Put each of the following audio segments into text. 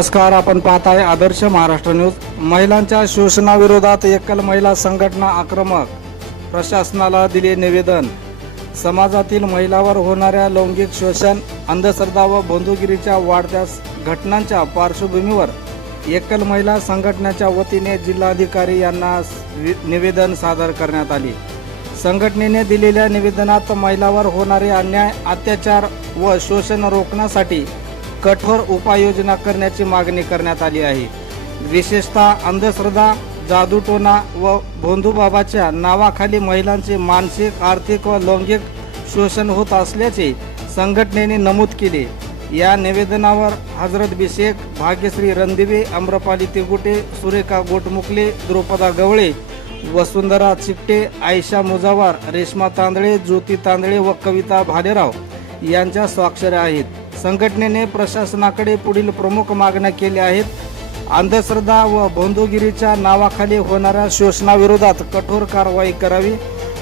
नमस्कार, आपण पाहताय आदर्श महाराष्ट्र न्यूज। महिलांच्या शोषणाविरोधात एकल महिला संघटना आक्रमक, प्रशासनाला दिले निवेदन। समाजातील महिलांवर होणाऱ्या लैंगिक शोषण, अंधश्रद्धा व बंधुगिरीच्या वाढत्या घटनांच्या पार्श्वभूमीवर एकल महिला संघटनेच्या वतीने जिल्हाधिकारी यांना निवेदन सादर करण्यात आले। संघटनेने दिलेल्या निवेदनात महिलांवर होणारे अन्याय, अत्याचार व शोषण रोखण्यासाठी कठोर उपाययोजना करण्याची मागणी करण्यात आली आहे। विशेषतः अंधश्रद्धा, जादूटोणा व भोंदूबाबाच्या नावाखाली महिलांचे मानसिक, आर्थिक व लैंगिक शोषण होत असल्याचे संघटनेने नमूद केले। या निवेदनावर हजरत बिशेख, भाग्यश्री रणदिवे, अम्रपाली तिगुटे, सुरेखा गोटमुकले, द्रुपदा गवळे, वसुंधरा चिकटे, आयशा मुजावर, रेश्मा तांदळे, ज्योती तांदळे व कविता भालेराव यांच्या स्वाक्षऱ्या आहेत। संघटनेने प्रशासनाकडे पुढील प्रमुख मागण्या केल्या आहेत। अंधश्रद्धा व बंधुगिरीच्या नावाखाली होणाऱ्या शोषणाविरोधात कठोर कारवाई करावी।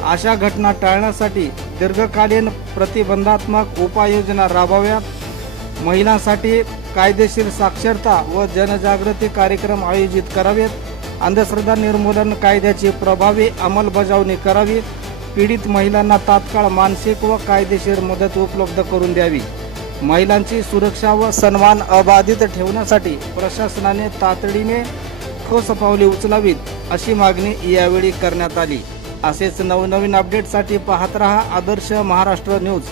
अशा घटना टाळण्यासाठी दीर्घकालीन प्रतिबंधात्मक उपाययोजना राबवाव्यात। महिलांसाठी कायदेशीर साक्षरता व जनजागृती कार्यक्रम आयोजित करावेत। अंधश्रद्धा निर्मूलन कायद्याची प्रभावी अंमलबजावणी करावी। पीडित महिलांना तात्काळ मानसिक व कायदेशीर मदत उपलब्ध करून द्यावी। महिलांची सुरक्षा व सन्मान अबाधित ठेवण्यासाठी प्रशासनाने तातडीने ठोस पावले उचलावीत, अशी मागणी यावेळी करण्यात आली। असेच नवनवीन अपडेटसाठी पाहत रहा आदर्श महाराष्ट्र न्यूज।